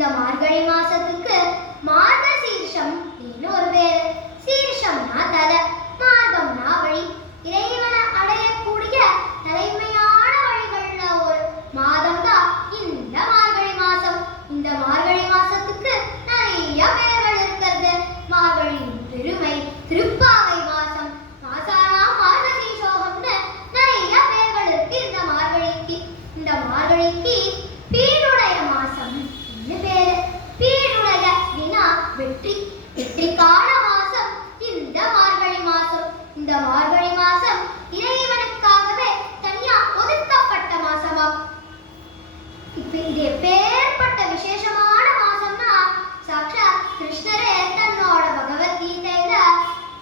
இந்த மார்கழி மாசத்துக்கு மார்கசீர்ஷம் ஒரு பேரு. சீர்ஷம்னா தலை, மார்க்கம்னா வழி. இறைவனை அடையக்கூடிய தலைமையான வழிகள்ல ஒரு மாதம் தான் இந்த மார்கழி மாசம். இந்த மார்கழி மாசத்துக்கு நிறைய பெயர்கள் இருக்கிறது. மார்கழியின் பெருமை, திருப்பாவை மாசம், மாசானா மார்கசீஷோகம்னு நிறைய பெயர்கள் இருக்கு இந்த மார்கழிக்கு. இந்த மார்கழிக்கு பீடுடைய மாசம் பேரு. பீடுடைய அப்படின்னா வெற்றி, வெற்றிக்கான மாசம் இந்த மார்கழி மாசம். இந்த மார்கழி மாசம் இறைவனுக்காகவே தனியா ஒதுக்கப்பட்ட மாசமா. இப்ப இது எப்பேற்பட்ட விசேஷமான மாசம்னா சாட்சாத் கிருஷ்ணரே தன்னோட பகவத்கீதையில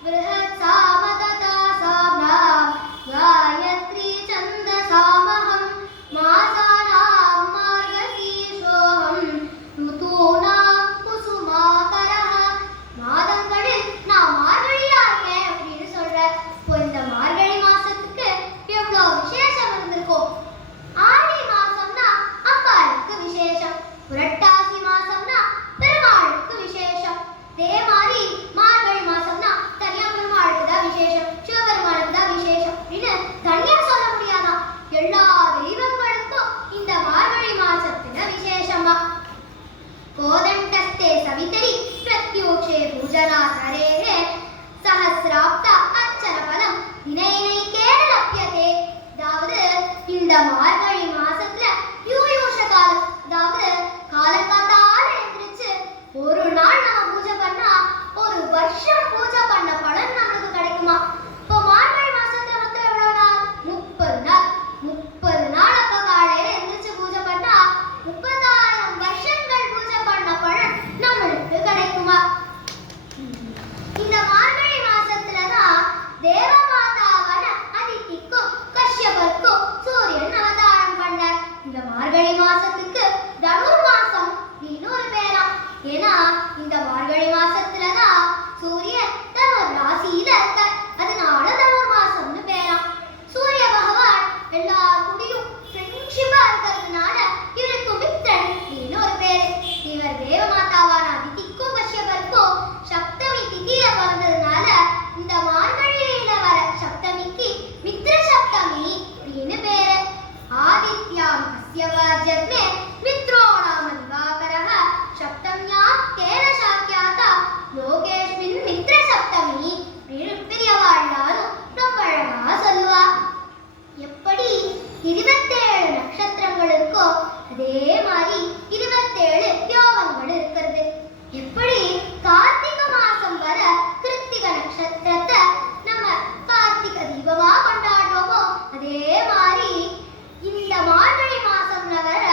விருஹத் சாமததா சாப்ராம் காயத்ரி சந்தசாமஹம் மாசானாம் மார்கசீர்ஷோகம் ருதூனாம் குசுமாகரஹ. மாதங்களில் நான் மார்கழியா இருக்கேன் அப்படின்னு சொல்ற. இப்போ இந்த மார்கழி மாசத்துக்கு எவ்வளவு விசேஷம் இருந்திருக்கும். ஆடி மாசம்னா அம்பாளுக்கு விசேஷம், புரட்டாசி மாசம்னா பெருமாளுக்கு விசேஷம். அதே மாதிரி மார்கழி மாசம்னா தனியா பெருமாளுக்கு தான் விசேஷம், சிவபெருமாளுக்கு தான் விசேஷம் அப்படின்னு தனியா சொல்ல முடியாதான். எல்லா தெய்வங்களுக்கும் இந்த மார்கழி மாசத்துல விசேஷமா. கோதண்டஸ்தே சவிதரி பிரத்யோக்ஷே பூஜனாத் ஹரேஹே சஹஸ்ராப்தா அர்ச்சன பலம் வினைனைகேன லப்யதே. அதாவது இந்த மார்கழி மாசத்துல யூயூஷ காலம், அதாவது காலங்காத்தால எழுந்திருச்சு ஒரு நாள் நம்ம பூஜை பண்ணா ஒரு வருஷம் பூஜை பண்ண பலன் நமக்கு கிடைக்குமா. இப்போ மார்கழி மாசத்துல வந்து எவ்வளவு நாள்? 30 நாள். 30 நாள் அப்ப காலையில எழுந்திருச்சு பூஜை பண்ணா 30,000 வருஷங்கள் பூஜை பண்ண பலன் நம்மளுக்கு கிடைக்குமா. இந்த மார்கழி மாசத்துலதான் தேவமாதாவான அதிதிக்கும் கஷ்யபருக்கும் சூரியன் அவதாரம் பண்ணார். இந்த மார்கழி மாசத்துக்கு தனுர் மாசம் இன்னொரு பேராம். ஏன்னா இந்த மார்கழி மாசத்துலதான் சூரியன் தனுர் ராசியில இருக்கார். அதனால தனுர் மாசம்னு பேராம். சூரிய பகவான் எல்லாருடையும் ஃப்ரெண்ட்ஷிப்பா இருக்கிறதுனால இவருக்கு மித்ரன் இன்னொரு பேரு. இவர் தேவமாதாவான அதிதிக்கும் கஷ்யபருக்கும் சப்தமி திதியில பிறந்ததுனால இந்த மார்கழியில வர சப்தமிக்கு மித்ர சப்தமி அப்படின்னு பேரு. ஆதித்யாம் கஸ்யவாஜ்யத்மே மித்ரோ நாம திவாகரஹ சப்தம்யாம் தேன சாக்யாதா லோகேஸ்மின் மித்ர சப்தமி அப்படின்னு பெரியவாழ்லாரும் ரொம்ப அழகா சொல்லுவா. எப்படி 27 நட்சத்திரங்கள் இருக்கோ அதே மாதிரி 27 யோகங்கள் இருக்கிறது. எப்படி கார்த்திகை மாசம் வர கிருத்திக நட்சத்திரத்தை நம்ம கார்த்திகை தீபமா கொண்டாடுறோமோ அதே மாதிரி இந்த மார்கழி மாசம்ல வர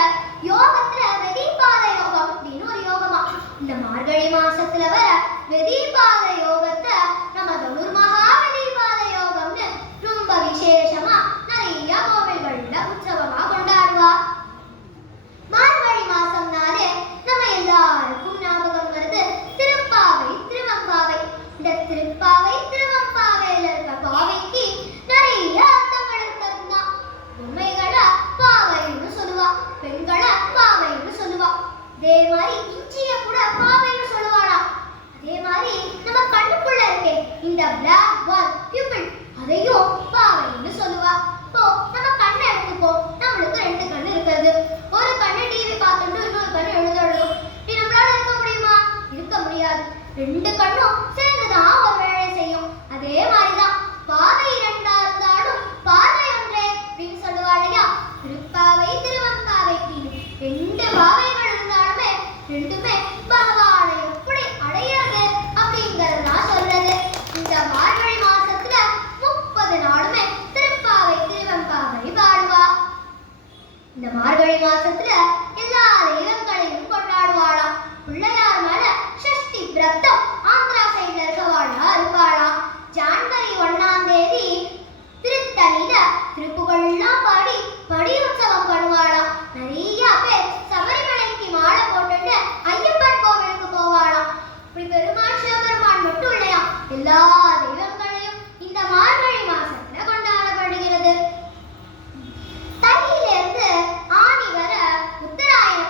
யோகத்துல வெதிபாத யோகம் அப்படின்னு ஒரு யோகமா. இந்த மார்கழி மாசத்துல வர வெதிபாத யோகத்தை நம்ம தனுர் மகா வெதிபாத யோகம்னு ரொம்ப விசேஷமா நிறைய கோவில்கள்ல உற்சவமா கொண்டாடுவா. மார்கழி மாசம்னாலே நம்ம எல்லாருக்கும் ஞாபகம் வருது திருப்பாவை, திருவம்பாவை. இந்த திருப்பாவை, திருவம்பாவையில இருக்க பாவைக்கு நிறைய அர்த்தங்கள் இருக்கிறதுனா. பொம்மைகளை பாவைன்னு சொல்லுவா, பெண்களை பாவைன்னு சொல்லுவா. அதே மாதிரி இஞ்சிய கூட பாவைன்னு சொல்லுவாளாம். அதே மாதிரி நம்ம கண்ணுக்குள்ள இருக்கே இந்த பிளாக் பால் பியூபிள், அதையும் பாவைன்னு சொல்லுவா. இப்போ நம்ம கண்ணை எடுத்துப்போம். நம்மளுக்கு 2 கண்ணு இருக்கிறது. ஒரு கண்ணு டிவி பார்த்துட்டு இன்னொரு கண்ணு எழுதணும். இப்படி நம்மளால இருக்க முடியுமா? இருக்க முடியாது. 2 கண்ணும் சேர்ந்துதான் ஒரு வேலை செய்யும். அதே மாதிரிதான் பாவை 2ஆ இருந்தாலும் பார்வை ஒன்றே அப்படின்னு சொல்லுவாளையா. திருப்பாவை, திருவம்பாவை 2 பாவைகள் இருந்தாலுமே 2மே பகவானை எப்படி அடையிறது அப்படிங்கறதுதான் சொல்றது. இந்த மார்கழி மாசத்துல 30 நாளுமே திருப்பாவை, திருவம்பாவை பாடுவா. இந்த மார்கழி மாசத்துல எல்லா தெய்வங்களையும் கொண்டாடுவாளாம். பிள்ளையார் மேல சஷ்டி விரதம் ஆந்திரா சைட்ல இருக்கவாளா இருப்பாளாம். ஜான்வரி 1ஆம் தேதி திருத்தணியில திருப்புகள்லாம் பாடி படி உற்சவம் பண்ணுவாளாம். நிறைய பேர் சபரிமலைக்கு மாலை போட்டுட்டு ஐயப்பன் கோவிலுக்கு போவாளாம். இப்படி பெருமாள் சிவபெருமான் மட்டும் இல்லையா, எல்லா தெய்வங்களையும் இந்த மார்கழி மாசத்துல கொண்டாடப்படுகிறது. தனியிலிருந்து ஆணி வர உத்தராயண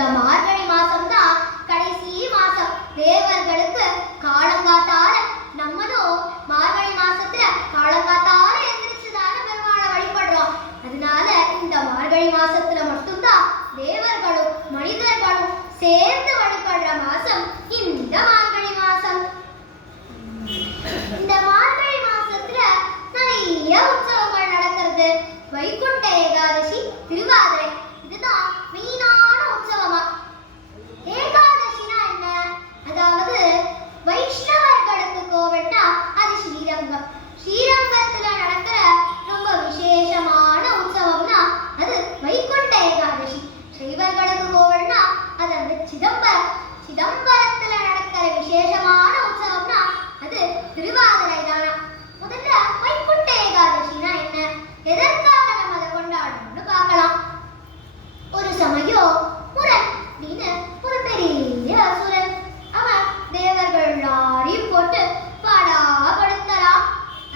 இந்த மார்கழி மாசம் தான் கடைசி மாசம். தேவர்களுக்கு காலங்காத்தால நம்மளும் மார்கழி மாசத்துல காலங்காத்தால எந்திரிச்சுதான பெருமாளை வழிபடுறோம். அதனால இந்த மார்கழி மாசத்துல மட்டும்தான் தேவர்களும் மனிதர்களும் சேர்ந்து வழிபடுற மாசம் இந்த மார்கழி மாசம். இந்த மார்கழி மாசத்துல நிறைய உற்சவங்கள் நடக்கிறது. வைகுண்ட ஏகாதசி, திருவாதிரை, இதுதான் மெயினான உற்சவமா. ஏகாதசினா என்ன? அதாவது வைஷ்ணவர்களுக்கு கோவில்னா அது ஸ்ரீரங்கம். ஸ்ரீரங்கத்துல நடக்கிற ரொம்ப விசேஷமான உற்சவம்னா அது வைகுண்ட ஏகாதசி. சைவர்களுக்கு கோவில்னா அது அந்த சிதம்பரத்துல நடக்கிற விசேஷமான உற்சவம்னா அது திருவாதிரை தானா. முதல்ல வைகுண்ட ஏகாதசினா என்ன, எதற்காக நம்ம அதை கொண்டாடணும்னு பார்க்கலாம். ஒரு சமயம் முரன் அப்படின்னு ஒரு பெரிய அசுரன், அவன் தேவர்கள் எல்லாரையும் போட்டு பாடாப்படுத்தலாம்.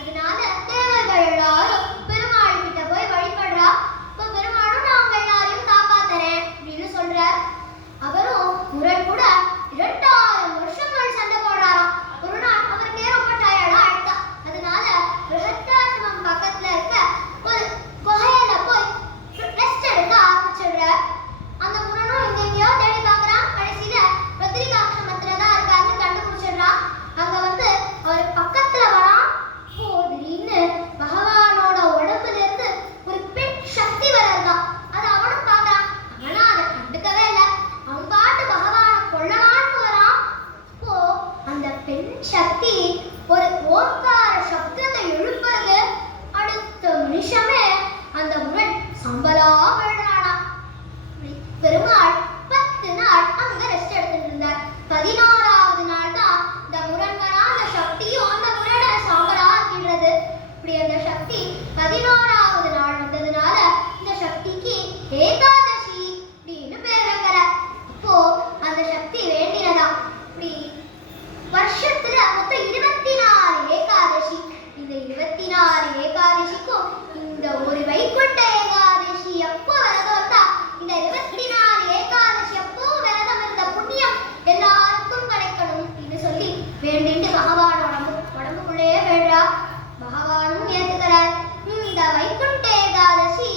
அதனால தேவர்கள் எல்லாரும் பெருமாள் கிட்ட போய் வழிபடுறா. இப்ப பெருமாளும் நாங்க எல்லாரையும் காப்பாத்துறேன் அப்படின்னு சொல்றார். அவரும் முரன் கூட 2000 வருஷங்கள் சண்டை போடுறாராம். ஒரு நாள் அவருக்கே ரொம்ப டயர்டா ஆயிட்டா. அதனால பிரகத்தாசிரமம் பக்கத்துல இருக்க ஒரு குகையில போய் ரெஸ்ட் எடுக்க ஆரம்பிச்சிடுறார். அந்த முரனும் எங்கெங்கயோ தேடி பார்க்கறான். கடைசியில பத்ரிகாசிரமத்துல தான் இருக்காருன்னு கண்டுபிடிச்சிடுறான். அங்க வந்து அவர் பக்கத்துல வரான். திடீர்னு பகவானோட உடம்புல இருந்து ஒரு பெண் சக்தி வர்றதா. அது அவனும் பார்க்கறான். ஆனா அதை கண்டுக்கவே இல்லை. அவன் பாட்டு பகவானை கொல்லலான்னு வரான். அப்போ அந்த பெண் சக்தி ஒரு ஓங்கார சப்தத்தை எழுப்புறது. அடுத்த நிமிஷமே அந்த முரண் சம்பலா விழுறானா. பெருமாள் 10 நாள் அங்க ரெஸ்ட் எடுத்துட்டு இருந்தார். 11வது நாள் தான் இந்த முரண்கனா அந்த சக்தியும் அந்த முரணை சாம்பலா ஆக்கின்றது. இப்படி அந்த சக்தி 11வது நாள் வந்ததுனால இந்த சக்திக்கு ஏகாதசி அப்படின்னு பேர் வைக்கிற. அப்போ அந்த சக்தி வேண்டினதா. இப்படி வருஷத்துல மொத்தம் 24 ஏகாதசி. இந்த 24 ஏகாதசிக்கும் இந்த ஒரு வைகுண்ட ஏகாதசி எப்போ விரதம் வந்தா இந்த 24 ஏகாதசி அப்போ விரதம் இருந்த புண்ணியம் எல்லாருக்கும் கிடைக்கணும் அப்படின்னு சொல்லி வேண்டிட்டு பகவான் உடம்புக்குள்ளேயே வேண்டா. பகவானும் ஏத்துக்கிறார். இந்த வைகுண்ட ஏகாதசி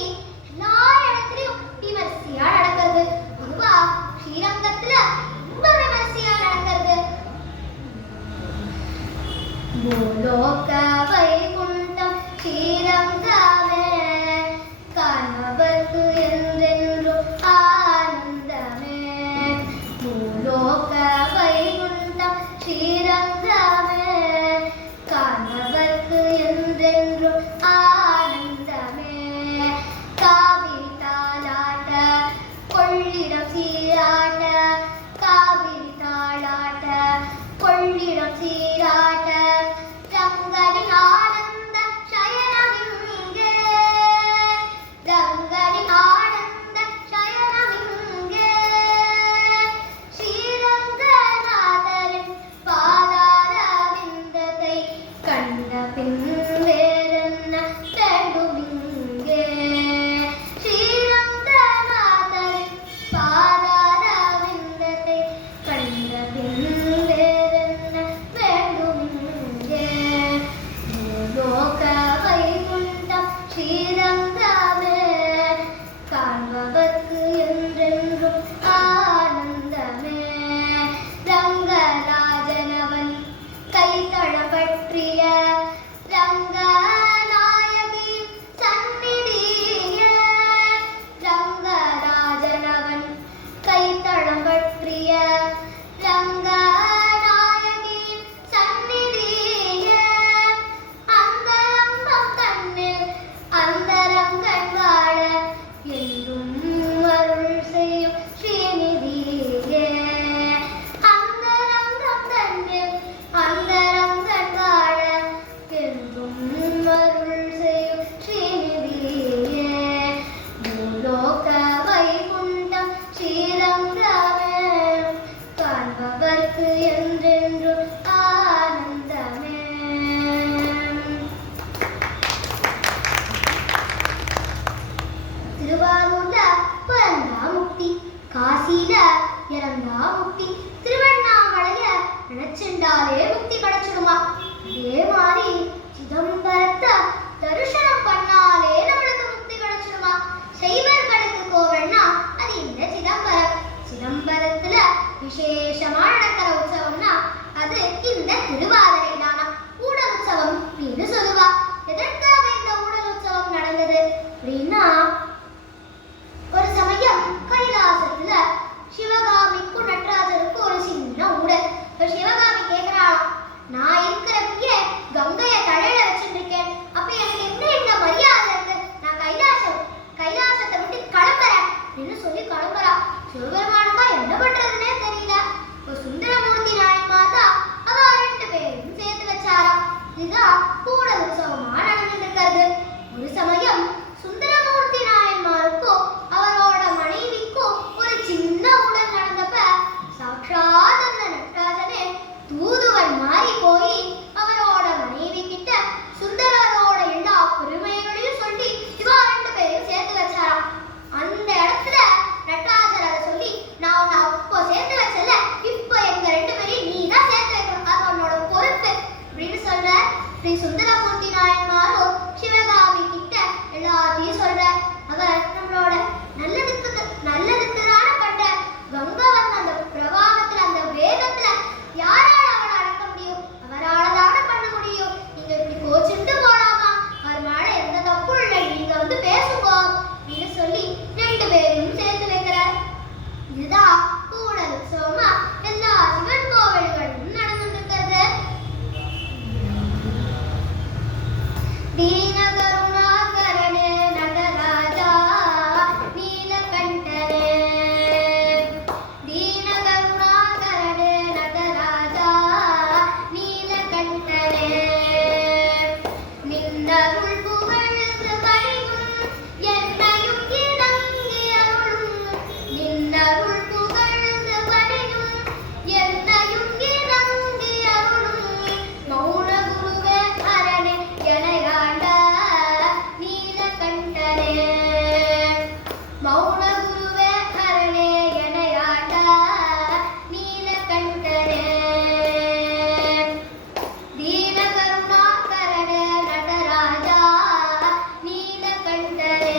எல்லா இடத்துலயும் விமர்சையா நடக்கிறது. பொதுவா ஸ்ரீரங்கத்துல ரொம்ப விமர்சையா நடக்கிறது. பூலோக வைகுண்டம் ஸ்ரீரங்கமே, கணவர்க்கு என்றென்றும் ஆனந்தமே. பூலோக வைகுண்டம் ஸ்ரீரங்கமே, கணவர்க்கு என்றென்றும் ஆனந்தமே. காவிரி தாலாட்ட கொள்ளிடம் சீராட்ட, காவிரி தாலாட்ட கொள்ளிடம் சீராட்ட, ரங்கனின் ஆனந்த சயனமிங்கே, ரங்கனின் ஆனந்த சயனமிங்கே. ஸ்ரீரங்கநாதரின் பாதார விந்தத்தை கண்ட பின் வேறென்ன வேண்டுமிங்கே. ஸ்ரீரங்கநாதரின் பாதார விந்தத்தை கண்ட பின் வேறென்ன வேண்டுமிங்கே. பூலோக வைகுண்டம் ஸ்ரீரங்கமே, காண்பவர்க்கு என்றென்றும் ஆனந்தமே. ரங்கராஜனவன் கைத்தளப்பற்றிய ரங்கநாயகியின் சந்நிதியே, ரங்கராஜனவன் கைத்தளம் பற்றிய ரங்கநாயகியின் சந்நிதியே. அந்தரங்கம் தன்னில் அந்தரங்கன் வாழ என்றும் அருள் செய்யும் ஸ்ரீநிதியே. அந்தரங்கம் தன்னில் அந்தரங்கன் வாழ என்றும் அருள் செய்யும் ஸ்ரீநிதியே. பூலோக வைகுண்டம் ஸ்ரீரங்கமே, காண்பவர்க்கு என்றென்றும் ஆனந்தமே. திருவாரூர்ல பிறந்தா முக்தி, காசியில இறந்தா முக்தி, திருவண்ணாமலைய நினைச்சுண்டாலே முக்தி கிடைச்சிடுமா. அதே மாதிரி சிதம்பரத்தை தரிசனம் பண்ணாலே நம்மளுக்கு முக்தி கிடைச்சிடுமா. சைவர்களுக்கு கோவல்னா அது இந்த சிதம்பரம். சிதம்பரத்துல விசேஷமா நடக்கிற உற்சவம்னா அது இந்த திருவாதிரை தானா. ஊடல் உற்சவம் அப்படின்னு சொல்லுவா. எதற்காக இந்த ஊடல் உற்சவம் நடந்தது அப்படின்னா, ஒரு சமயம் கைலாசத்துல சிவகாமிக்கும் நடராஜருக்கும் ஒரு சின்ன ஊடல். சிவகாமி கேட்கிறாளாம், நான் இருக்கிறப்பயே கங்கைய தலையில வச்சுருக்கேன், அப்ப எனக்கு என்ன எங்க மரியாதை இருக்கு, நான் கைலாசத்தை விட்டு கிளம்புறேன் அப்படின்னு சொல்லி கிளம்புறா. சிவபெருமானுக்கா என்ன பண்றதுன்னே தெரியல. ஒரு சுந்தரமூர்த்தி நாயன்மாதா அவ 2 பேரும் சேர்த்து வச்சாராம். இதுதான் கூடல் உற்சவமா நடந்துட்டு இருக்கிறது. ஒரு சமயம் சுந்தரமூர்த்தி நாயன்மாருக்கும் அவரோட மனைவிக்கும் ஒரு சின்ன ஊழல் நடந்தப்ப சாட்சாத் அந்த நடராஜனே தூதுவன் மாறி போய் அவரோட மனைவி கிட்ட சுந்தரரோட எல்லா பெருமைகளையும் சொல்லி இவா 2 பேரையும் சேர்த்து வச்சாராம். அந்த இடத்துல நடராஜர் அதை சொல்லி, நான் உன்னை அப்போ சேர்த்து வச்சல, இப்போ எங்க 2 பேரையும் நீ தான் சேர்த்து வைக்கணும், அது உன்னோட பொறுப்பு அப்படின்னு சொல்ற. ஸ்ரீ சுந்தரமூர்த்தி நாயன்மாரும் சிவகாமி கிட்ட எல்லாத்தையும் சொல்ற. அவர் நம்மளோட நல்லதுக்கு தானே பண்ற. கங்கை வந்த அந்த பிரவாகத்துல அந்த வேகத்துல யாரால அவரை அடக்க முடியும்? அவரால தானே பண்ண முடியும். நீங்க இப்படி கோச்சுட்டு போலாமா? அவர் மேல எந்த தப்பும் இல்லை, நீங்க வந்து பேசுங்க அப்படின்னு சொல்லி 2 பேரும் சேர்த்து வைக்கிறார். இதுதான் கூடல் உற்சவமா எல்லா சிவன் கோவில்களும் நடந்துட்டு இருக்கிறது. தீனகருணாகரனே நடராஜா நீலகண்டனே, தீனகருணாகரனே நடராஜா நீலகண்டனே, நின்னருள் புகழ்ந்து பணிவும் என்னையும் இணங்கி அருளும், நின்னருள் புகழ்ந்து பணிவும் என்னையும் இணங்கி அருளும், மௌன குருவே ஹரனே எனையாண்ட நீலகண்டனே, மௌன குருவே ஹரனே எனையாண்ட நீலகண்டனே, தீனகருணாகரனே நடராஜா நீலகண்டனே,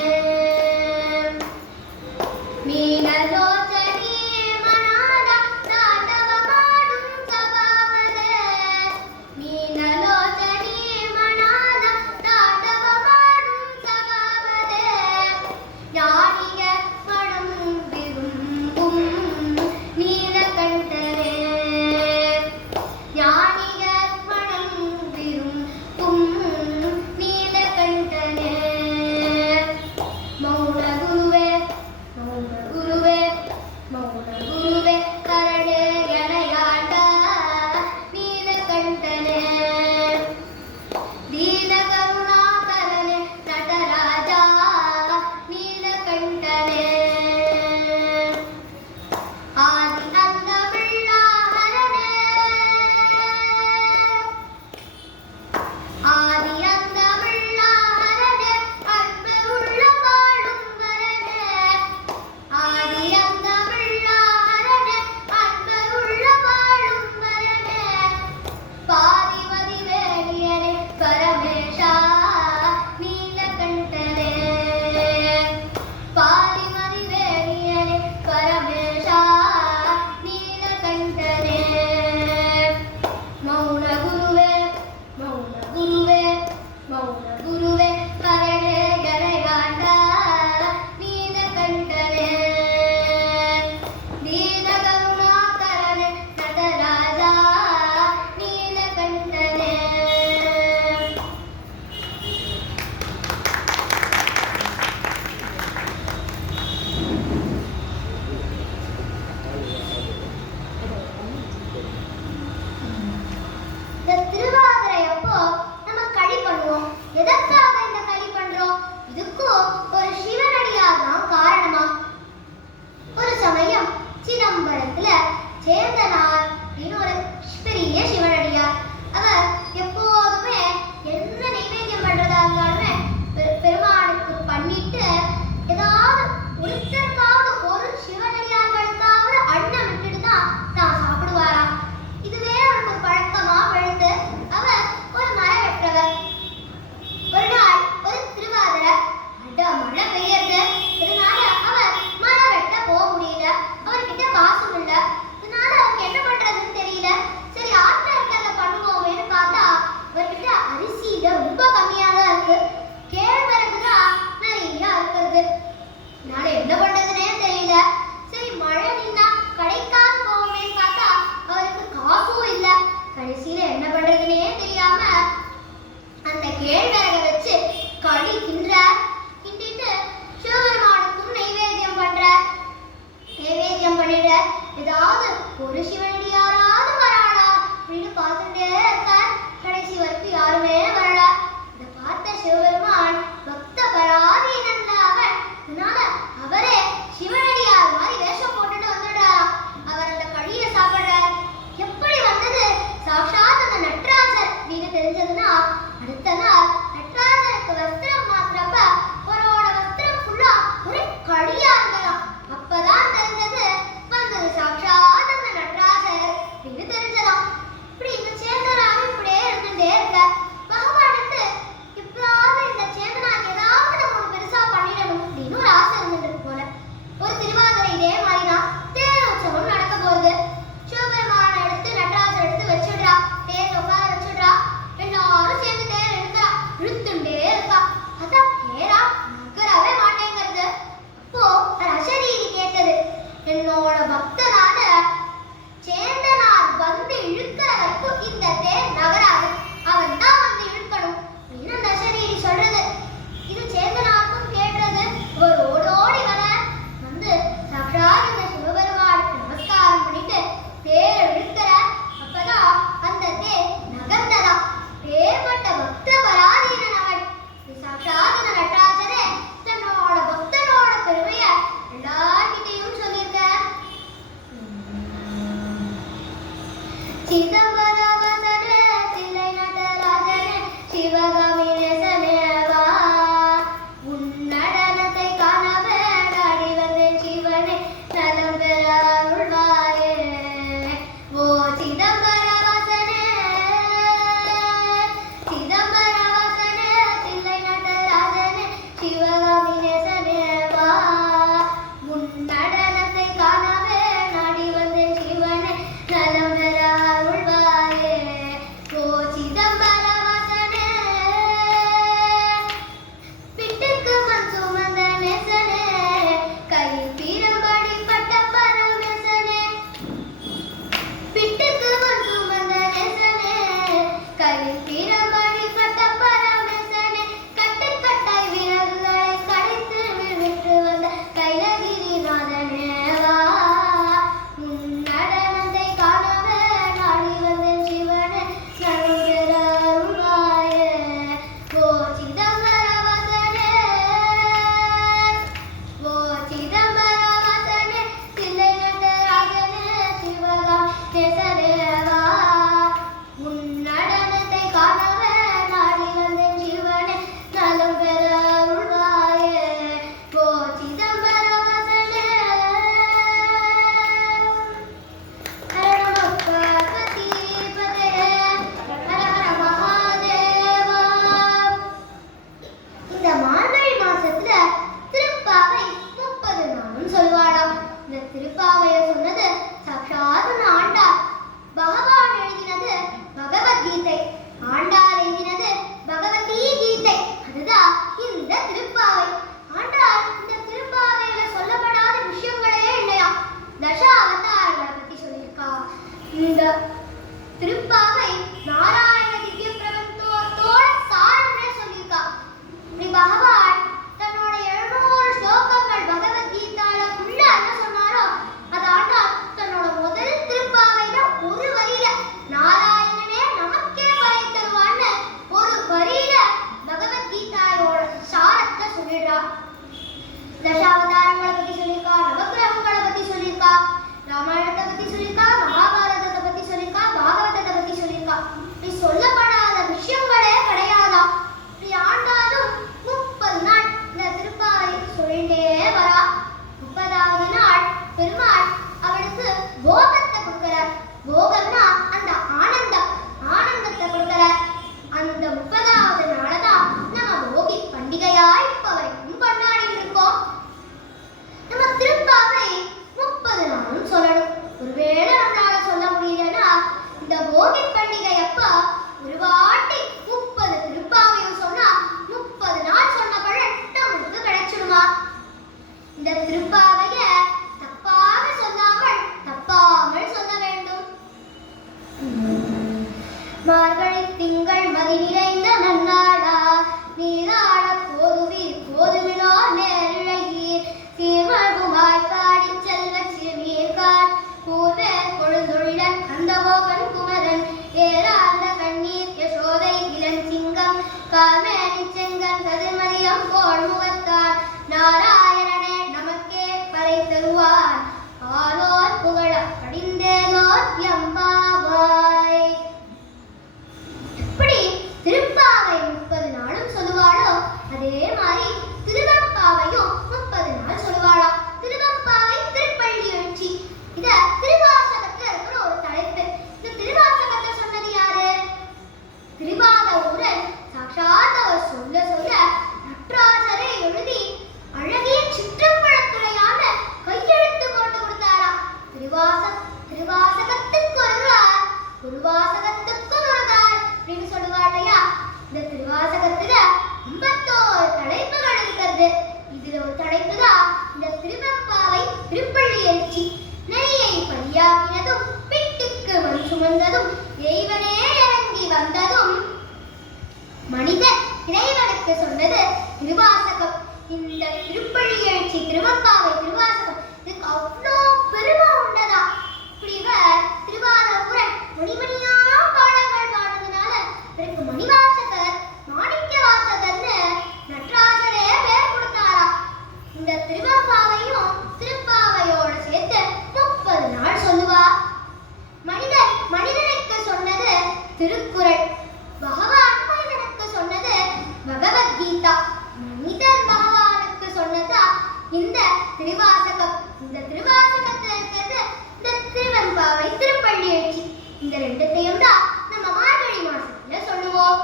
மீனலோச்சனே மனாத தாண்டவமாடும் சபாவதே, மீனலோச்சனே மனாத தாண்டவமாடும் சபாவதே, ஞானிய மனம் விரும்பும் நீலகண்டனே, ஞானிய மனம் விரும்பும் நீலகண்டனே, மௌன குருவே மௌன குரு திருப்பாவையை சொன்னது சாட்சாத் ஆண்டாள். பகவான் எழுதினது பகவத்கீதை, ஆண்டாள் எழுதினது பகவதி கீதை. அதுதான் இந்த திருப்பாவை. ஆண்டாள் இந்த திருப்பாவையில சொல்லப்படாத விஷயங்களே இல்லையா. தச அவதாரங்களை பத்தி சொல்லியிருக்கா. இந்த திருப்பாவை நாராயண திவ்ய பிரபந்தத்தோட சாரம்னே சொல்லியிருக்கா. இப்படி பகவான் தன்னோட 700 ஸ்லோகங்கள் பகவத்கீதால உள்ள என்ன சொன்னாரோ அது ஆண்டாள் தன்னோட முதல் திருப்பாவையில ஒரு வரியில நாராயணனே நமக்கே வரை தருவான்னு ஒரு வரியில பகவத்கீதாயோட சாரத்தை சொல்லிடுறா. தசாவதாரங்களை பத்தி சொல்லியிருக்கா, நவகிரகங்களை பத்தி சொல்லியிருக்கா, ராமாயணத்தை பத்தி சொல்லியிருக்கா, மகாபாரதத்தை பத்தி சொல்லியிருக்கா, பாகவதத்தை பத்தி சொல்லியிருக்கா. இப்படி சொல்லப்படாத விஷயங்களே கிடையாதா. இப்படி ஆண்டாலும் 30 நாள் இந்த திருப்பாவை சொல்லிட்டே வரா. 30வது நாள் பெருமாள் அவளுக்கு போகத்தை கொடுக்கிறார். போகம்னா அந்த ஆனந்தத்தை கொடுக்கிறார். அந்த 30வது நாளதான் நம்ம போகி பண்டிகையா இப்ப வரைக்கும் கொண்டாடிட்டு இருக்கோம். நம்ம திருப்பாவை 30 நாளும் சொல்லணும். ஒருவேளை நம்மளால சொல்ல முடியலன்னா இந்த போகி பண்டிகை அப்ப ஒரு வாட்டி 30 திருப்பாவையும் சொன்னா 30 நாள் சொன்ன பலன் நம்மளுக்கு கிடைச்சிடுமா. இந்த திருப்பாவைய தப்பாக சொல்லாமல் தப்பாமல் சொல்ல வேண்டும். மார்கழி திங்கள் மதி நிறைந்த நன்னாடா நீராட போதுவீர் போதுமினோ நேரிழகீர் சீர்மழ்குமாய் பாடி செல்வ சிறுமீர்கார் பூர்வே கொழுந்தொழிலன் அந்த போகன் குமரன் ஏறாந்த கண்ணீர் யசோதை இளஞ்சிங்கம் காமேனி செங்கன் கதிர்மதியம் கோள் முகத்தார் நாராயணனே நமக்கே பறை தருவார் ஆலோர் புகழ படிந்தேலோர் எம்பாவாய். எப்படி திருப்பாவை 30 நாளும் சொல்லுவாளோ அதே மாதிரி திருவெம்பாவையும் 30 நாள் சொல்லுவாளா. திருவெம்பாவை திருப்பள்ளி எழுச்சி. இத திருவாசகத்துல இருக்கிற ஒரு தலைப்பு. இந்த திருவாசகத்தை சொன்னது யாரு? திருவாதவூரன் சாட்சாத் அவர் சொல்ல சொல்ல நட்ராஜரே எழுதி அழகிய சிற்றம்பலத்துறையான கையெழுத்து போட்டு கொடுத்தாரா. திருவாசகத்துக்கு ஒருவார் திருவாசகத்துக்கு ஒருவார் அப்படின்னு சொல்லுவா இல்லையா. இந்த திருவாசகத்துல 51 தலைப்புகள் இருக்கிறது. இதுல ஒரு தலைப்பு தான் இந்த திருவெம்பாவை திருப்பள்ளி எழுச்சி. நெறியை பலியாகினதும் பிட்டுக்கு மண் சுமந்ததும் இறைவனே இறங்கி வந்ததும் மனிதன் இறைவனுக்கு சொன்னது திருவாசகம். இந்த திருப்பள்ளி எழுச்சி திருவெம்பாவை திருவாசகம் இதுக்கு அவ்வளோ பெருமை உண்டதா. இப்படி இவர் திருவாரூரன் மணிமணியா பாடல்கள் பாடுறதுனால இவருக்கு மணிவாசகர் மாணிக்க வாசகர்னு நட்ராஜரே பேர் கொடுத்தாரா. இந்த திருவெம்பாவையும் திருப்பாவையோட சேர்த்து 30 நாள் சொல்லுவா. மனிதனுக்கு சொன்னது திருக்குறள், பகவான் மனிதனுக்கு சொன்னது பகவத்கீதா, மனிதன் பகவானுக்கு சொன்னதா இந்த திருவாசகம். இந்த திருவாசகத்துல இருக்கிறது இந்த திருவெம்பாவை திருப்பள்ளி எழுச்சி. இந்த ரெண்டுத்தையும் தான் நம்ம மார்கழி மாசத்துல சொல்லுவோம்.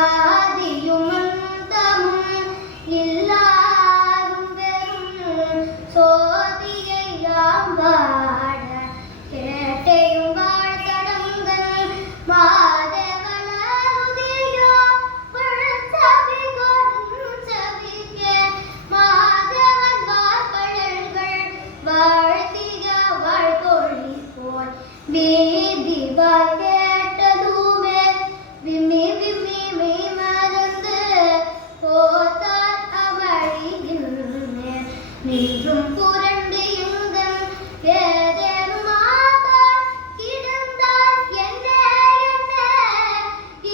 ஆதியும் அந்தமும் இல்லாரும் பெரும் சோதியையாம் வாழ கேட்டையும் வாழ்த்தடங்கள் மாதவனுதியோ பழச்சபிகொடும் சபிக்க மாதவன் வார்பழல்கள் வாழ்த்திய வாழ்கொழி போல் வீதி கேட்டதுமே விம்மி விம்மி மெய் மறந்து போதார் அவழியின் நின்றும் புரண்டு எங்கள் ஏதேனும் ஆதார் கிடந்தால் என்ன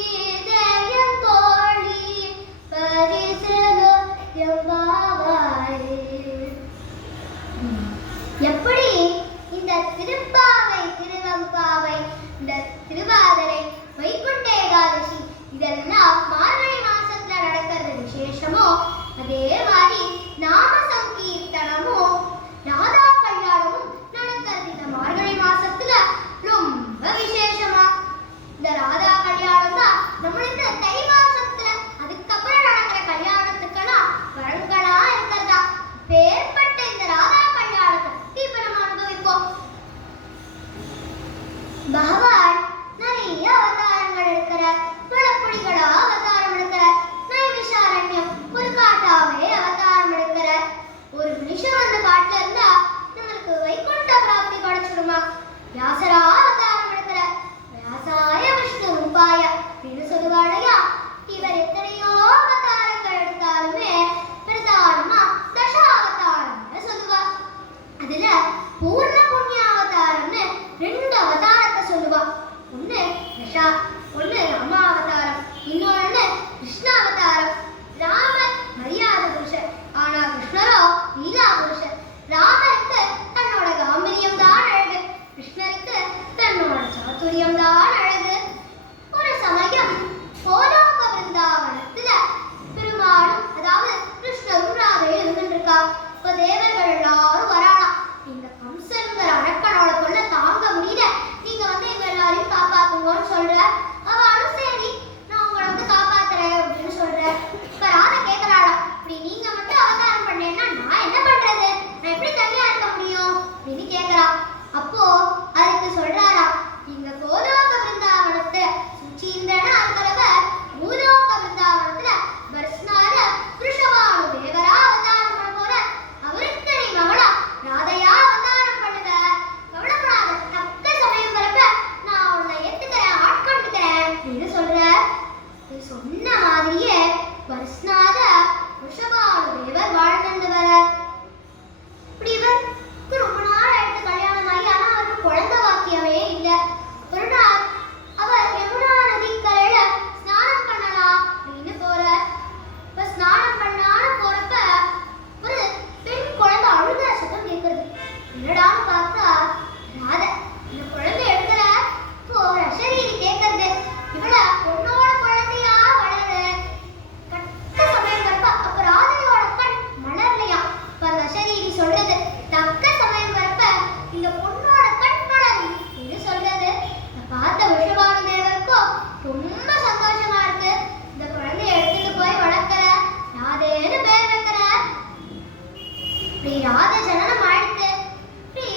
இதயம் தோழி பரிசலோ எம்பாவாய். எப்படி இந்த திருப்பாவை திருவெம்பாவை இந்த திருவாதிரை வைகுண்ட ஏகாதசி இதெல்லாம் மார்கழி மாசத்துல நடக்கிறது விசேஷமோ அதே மாதிரி நாம சங்கீர்த்தனமும் ராதா கல்யாணமும் நடக்கிறது இந்த மார்கழி மாசத்துல ரொம்ப விசேஷமா. இந்த ராதா கல்யாணம் தான் நம்மளுக்கு தை மாசத்துல அதுக்கப்புறம் நடக்கிற கல்யாணத்துக்கெல்லாம் வரங்களா இருக்கிறதா. பேர்பட்ட இந்த ராதா கல்யாணம் என்னடான்னு பார்த்தா ராதை இந்த குழந்தை எடுக்கிற இப்போ அசரீரி கேட்கறது இவள பொண்ணோட குழந்தையா வளரு கட்ட சமயம் வரப்ப அப்ப ராதையோட கண் மலர்லையா இப்ப அந்த அசரீரி சொல்றது தக்க சமயம் வரப்ப இந்த பொண்ணோட கண் மலரும் என்று சொல்றது பார்த்த விஷபானு தேவருக்கும் ரொம்ப சந்தோஷமா இருக்கு இந்த குழந்தைய எடுத்துட்டு போய் வளர்க்கிற ராதேன்னு பேர் வைக்கிற இப்படி ராத ஜனனம் ஆயிடுத்து இப்படி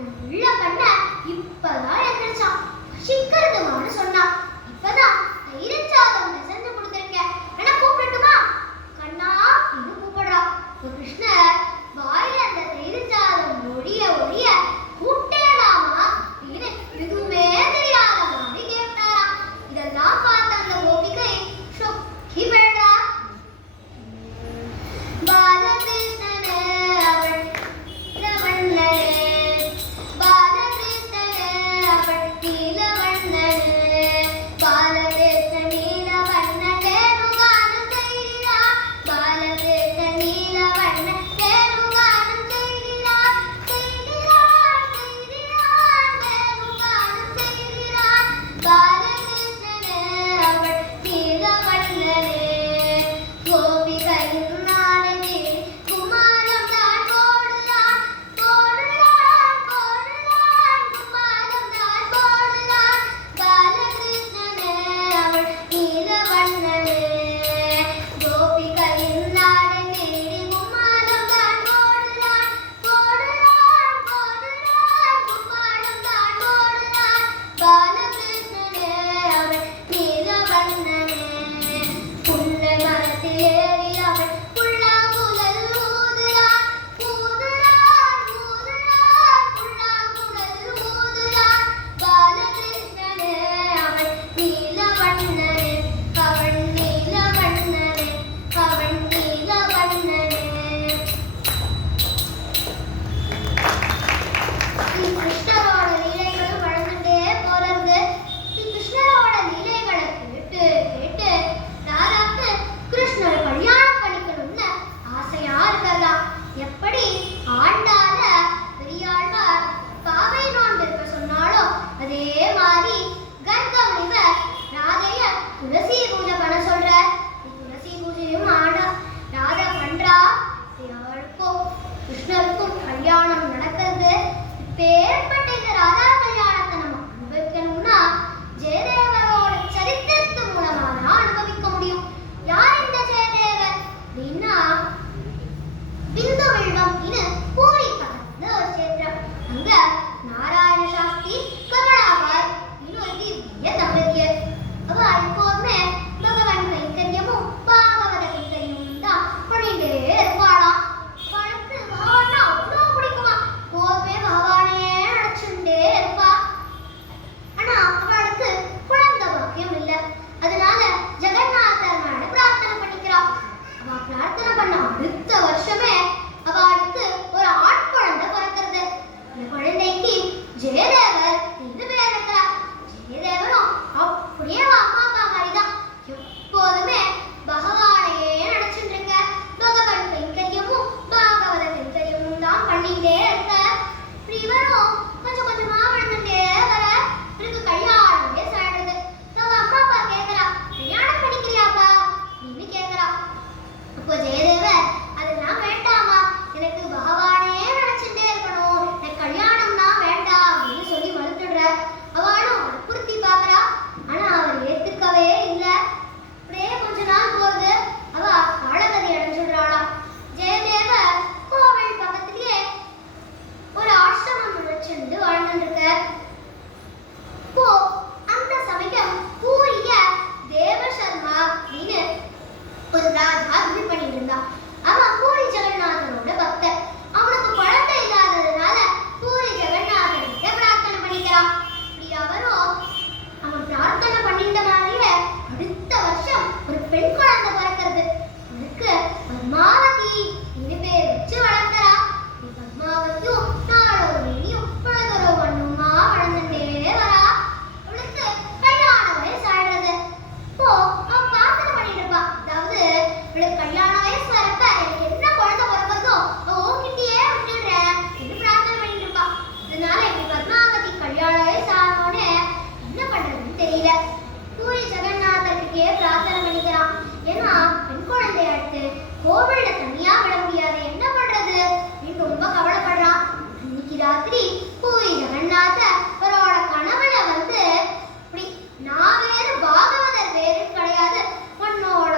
என் உள்ள கண்ண இப்பதான் எந்திரிச்சான். பசிக்கிறதுமான்னு சொன்னான். இப்பதான் தயிர் சாதம் செஞ்சு கொடுத்துருக்கேன், என்ன கூப்பிடட்டுமா கண்ணா இது கூப்பிடுறா. கிருஷ்ணர் வாயில அந்த தயிர் சாதம் ஒழிய ஒழிய கூப்பிட்டேனாமா அப்படின்னு எதுவுமே தெரியாத மாதிரி கேட்டாரா. இதெல்லாம் பார்த்த அந்த கோபிகை சொக்கி விழுறா. பாலகிருஷ்ணனே அவள் ரவண்ணனே, பாலகிருஷ்ணனே அவள் நீலவண்ணனே, பாலகிருஷ்ண நீலவண்ண தேனுகானம் செய்கிறா, பாலகிருஷ்ண நீலவண்ண தேனுகானம் செய்கிறா, செய்கிறான் செய்கிறான் தேனுகானம் செய்கிறான், பாலகிருஷ்ணனே அவள் நீலவண்ணனே. கோபிகையின் நாளையே குமாரம் தான் போடுறான், போடுறான் போடுறான் குமாரம் தான் போடுறான், பாலகிருஷ்ணனே அவள் நீலவண்ணனே. கோபிகையின் நாளை தேடி குமாரம் தான் போடுறான், போடுறான் போடுறான் குமாரம் தான் போடுறான், பாலகிருஷ்ணனே அவள் நீலவண்ணனே. புன்னை மரத்தில் ஏறி அவள் புல்லாங்குழல் ஊதுறான், ஊதுறான் ஊதுறான் புல்லாங்குழல் ஊதுறான், பாலகிருஷ்ணனே அவள் நீலவண்ணனே, அவள் நீலவண்ணனே, அவள் நீலவண்ணனே. ஸ்ரீ கிருஷ்ணரோட லீலைகளும் வளர்ந்துட்டே போறது. ஸ்ரீ கிருஷ்ணரோட லீலைகளை கேட்டு கேட்டு ராதாக்கு கிருஷ்ணரை கல்யாணம் பண்ணிக்கணும்னு ஆசையா இருக்கிறதா. எப்படி ஆண்டால பெரியாழ்வார் பாவை நோன்பு இருக்க சொன்னாலோ அதே மாதிரி கர்க்கம் இவர் ராதைய துளசி பூஜை பண்ண சொல்ற. துளசி பூஜையும் ஆண்டா ராதா பண்றா. யாருக்கும் கிருஷ்ணருக்கும் கல்யாணம் நடக்கிறது. இப்பேற்பட்ட இந்த ராதா கல்யாணத்தை நம்ம அனுபவிக்கணும்னா ஜெயதேவரோட சரித்திரத்து மூலமா தான் அனுபவிக்க முடியும். யார் இந்த ஜெயதேவர் அப்படின்னா பிந்து வில்வம் இன்னு பூரி பக்கத்துல ஒரு சேத்திரம். அங்க நாராயண சாஸ்திரி கமலாபாய் இன்னொரு திவ்ய தம்பதியர். அவ எப்போதுமே பகவான் கைங்கரியமும் பாகவத கைங்கரியமும் தான் பண்ணிட்டே இருப்பாளாம். அவளுக்கு பகவான்னா அவ்வளோ பிடிக்குமா. எப்போதுமே பகவானே நினைச்சுட்டே இருப்பா. ஆனா அவளுக்கு குழந்தை பாக்கியம் இல்லை. அதனால ஜெகநாதர் மேல பிரார்த்தனை பண்ணிக்கிறா. அவ பிரார்த்தனை பண்ண அடுத்த வருஷமே அவளுக்கு ஒரு ஆண் குழந்தை பிறக்கிறது. அந்த குழந்தைக்கு ஜெயதேவர் என்று பேர் வைக்கிறா. ஜெயதேவரும் அப்படியே அவ அம்மா அப்பா மாதிரிதான் எப்போதுமே பகவானையே நினைச்சுட்டு இருக்க. பகவான் கைங்கரியமும் பாகவத கைங்கரியமும் தான் பண்ணிட்டே இருக்க. இவரும் கொஞ்சம் கொஞ்சமா வளர்ந்துட்டே வர இவருக்கு கல்யாணமே சாடுது. அவங்க அம்மா அப்பா கேட்கிறா, கல்யாணம் பண்ணிக்கிறியாப்பா அப்படின்னு கேட்கிறா. அப்போ ஜெயதேவர் அதெல்லாம் வேண்டாமா, எனக்கு பகவானே நினைச்சுட்டே இருக்கணும், எனக்கு கல்யாணம் தான் வேண்டாம் அப்படின்னு சொல்லி மறுத்துடுற. அவளும் வற்புறுத்தி பார்க்கறா. ஆனா அவர் ஏத்துக்கவே இல்லை. அப்படியே கொஞ்ச நாள் போகுது. அவ காலகதி அடைஞ்சுடுறாளாம். ஜெயதேவர் கோவில் பக்கத்திலேயே ஒரு ஆசிரமம் வச்சிருந்து வாழ்ந்துட்டு இருக்க. இப்போ அந்த சமயம் பூரிய தேவசர்மா அப்படின்னு ஒரு ராஜா இது பண்ணிட்டு இருந்தான். அவன் பூரி ஜெகநாதரோட பக்தர். அவனுக்கு குழந்தை இல்லாததுனால பூரி ஜெகநாதர்கிட்ட பிரார்த்தனை பண்ணிக்கிறான். இப்படி அவரும் அவன் பிரார்த்தனை பண்ணிட்ட மாதிரியே அடுத்த வருஷம் ஒரு பெண் குழந்தை பிறக்கிறது. அவனுக்கு பத்மாவதி இது பேர் வச்சு வளர்க்கிறா. பத்மாவதியும் நாளொரு வேணியும் பொழுதொரு வண்ணுமா வளர்ந்துட்டே வரா. அவளுக்கு கல்யாண வயசு ஆயிடுறது. இப்போ அவன் பிரார்த்தனை பண்ணிட்டு இருப்பா. அதாவது இவளுக்கு கல்யாண வயசு வரப்ப எனக்கு என்ன குழந்தை பிறக்கிறதோ உன்கிட்டயே விட்டுடுறேன் என்று பிரார்த்தனை பண்ணிட்டு இருப்பா. இதனால இப்படி பத்மாவதி கல்யாண வயசு ஆனோடனே என்ன பண்றதுன்னு தெரியல. பூரி ஜெகநாதர்கிட்டயே பிரார்த்தனை பண்ணிக்கிறான். ஏன்னா பெண் குழந்தைய அடுத்து கோவில்ல தனியா விட முடியாது, என்ன பண்றது அப்படின்னு ரொம்ப கவலைப்படுறான். அன்னைக்கு ராத்திரி பூரி ஜெகநாதர் அவரோட கனவுல வந்து இப்படி நான் வேறு பாகவதர் வேறு கிடையாது, உன்னோட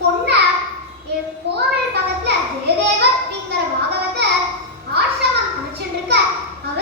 பொண்ண என் கோவில் பக்கத்துல ஜெயதேவர் அப்படிங்கிற பாகவதர் ஆசிரமம் அமைச்சுட்டு இருக்க. அவ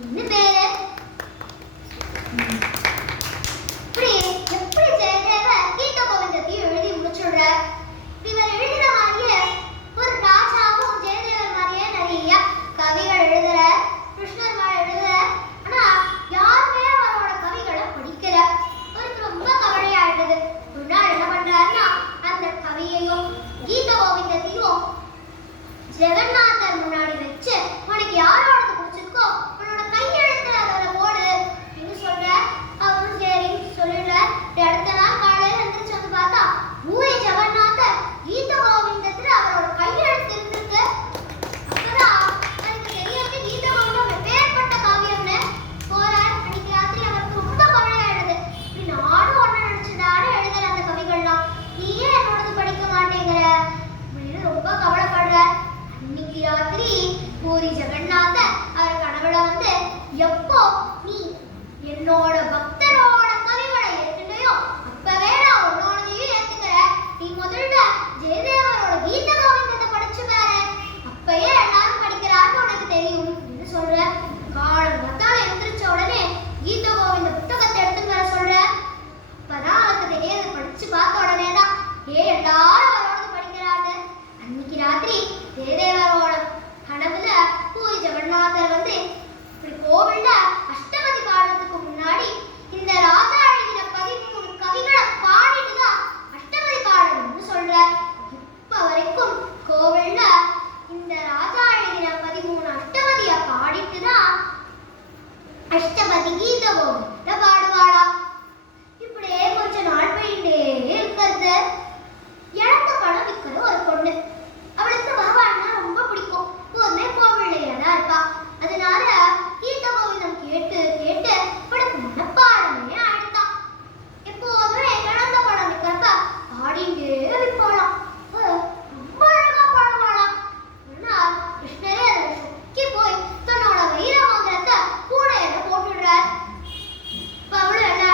பேரு. இப்படி எப்படி ஜெயதேவர் கீத கோவிந்தத்தையும் எழுதி முடிச்சுடுறார். இவர் எழுதுற மாதிரியே ஒரு ராஜாவும் ஜெயதேவர் மாதிரியே நிறைய கவிகள் எழுதுறார், கிருஷ்ணர் மாதிரி எழுதுறார். ஆனா யாருமே அவரோட கவிகளை படிக்கல. அவருக்கு ரொம்ப கவலையாயிடுது. ஒரு நாள் என்ன பண்றாருன்னா, அந்த கவியையும் கீத கோவிந்தத்தையும் ஜெகநாதர் முன்னாடி வச்சு, உனக்கு யாரோட பிடிச்சிருக்கோ உன்னோட கையெழுத்துல அதில் போடு அப்படின்னு சொல்ற. அவரும் சரி சொல்லிடுறார். அடுத்த நாள் காலையில எழுந்திரிச்சு வந்து பார்த்தா பூரி ஜெகநாதர் கீத கோவிந்தத்துல அவரோட கையெழுத்து இருந்திருக்கு. அப்பதான் எனக்கு தெரியாது கீத கோவிந்தம் எப்பேற்பட்ட காவியம்னு. போறார். அன்னைக்கு ராத்திரி அவருக்கு ரொம்ப கவலையாயிடுது. இப்படி நானும் ஒன்னு நினைச்சுதானே எழுதுற அந்த கவிகள்லாம், நீயே என்னோடது படிக்க மாட்டேங்கிற அப்படின்னு ரொம்ப கவலைப்படுறார். அன்னைக்கு ராத்திரி பூரி ஜெகநாதர் அவர் கனவுல வந்து, எப்போ நீ என்னோட பக்தரோட கவிகளை ஏற்கலையோ அப்பவே நான் உன்னோடதையும் ஏத்துக்கிறேன். நீ முதல்ல ஜெயதேவரோட கீத கோவிந்தத்தை படிச்சு பாரு, அப்பயே எல்லாரும் படிக்கிறான்னு உனக்கு தெரியும் அப்படின்னு சொல்ற. காலம் மத்தால எழுந்திரிச்ச உடனே கீத கோவிந்த புத்தகத்தை எடுத்துன்னு வர சொல்ற. அப்பதான் அவருக்கு தெரியாது. படிச்சு பார்த்த உடனே தான் எல்லாரும் அவரோட படிக்கிறாங்க. அன்னைக்கு ராத்திரி ஜெயதேவரோட கனவுல பூரி ஜெகநாதர் வந்து இப்படி கோவில்ல அஷ்டபதி பாடுறதுக்கு முன்னாடி இந்த ராஜா எழுதின 13 கவிகளை பாடிட்டு தான் அஷ்டபதி பாடணும்னு சொல்றார். இப்ப வரைக்கும் கோவில்ல இந்த ராஜா எழுதின 13 அஷ்டபதிய பாடிட்டு தான் அஷ்டபதி கீத கோவிந்த பாடுவாளா. இப்படியே கொஞ்ச நாள் போயிட்டே இருக்கிறது. இழந்த பணம் விற்கிற ஒரு பொண்ணு. அவளுக்கு பகவான்னா ரொம்ப பிடிக்கும். எப்போதுமே கோவில்லையே தான் இருப்பா. அதனால கீத கோவிந்தம் கேட்டு கேட்டு அவளுக்கு மனப்பாடமே ஆயிடுதான். எப்போதுமே இழந்த பணம் விற்கிறப்ப பாடிண்டே விற்பாளாம். ரொம்ப அழகா பாடுவாளாம். ஆனா கிருஷ்ணரே அதை சொக்கி போய் தன்னோட வைர மந்திரத்தை கூடையில போட்டுடுறார். இப்ப அவளும் என்ன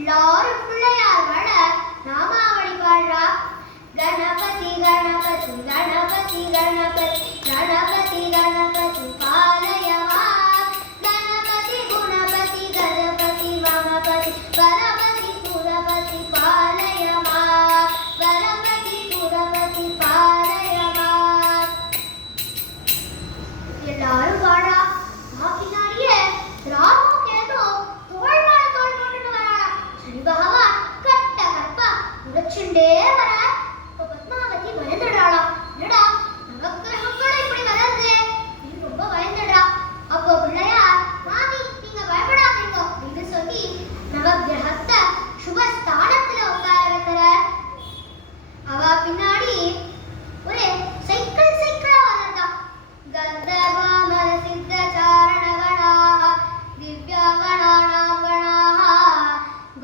எல்லாரும் பிள்ளையார் வாழ நாமாவளி பாடுறா. கணபதி கணபதி கணபதி கணபதி கணபதி கணபதி பாலயமா. கணபதி குணபதி கணபதி மமபதி கணபதி குணபதி பாலயமா. கணபதி குணபதி பாலயமா. எல்லாரும் வாழா. பின்னாடியே ராமும் கேதோ தோள் மேல தோள் போட்டுட்டு வராளா. சனி பகவான் கட்ட கற்பா உடைச்சுண்டே வர. பத்மாவதி பயந்துடுறாளா. என்னடா நவக்கிரகங்கள இப்படி வராது ரொம்ப பயந்துடுறா. அப்போ பிள்ளையார் மாமி நீங்க பயப்படாதீங்க அப்படின்னு சொல்லி நவக்கிரகத்தை சுபஸ்தானத்துல உட்கார வைக்கிறார். அவ பின்னாடி ஒரு சைக்கிள் சைக்கிளா வரதா. கந்தர்வாம சித்த சாரணகணா திவ்யா கணானாம் கணா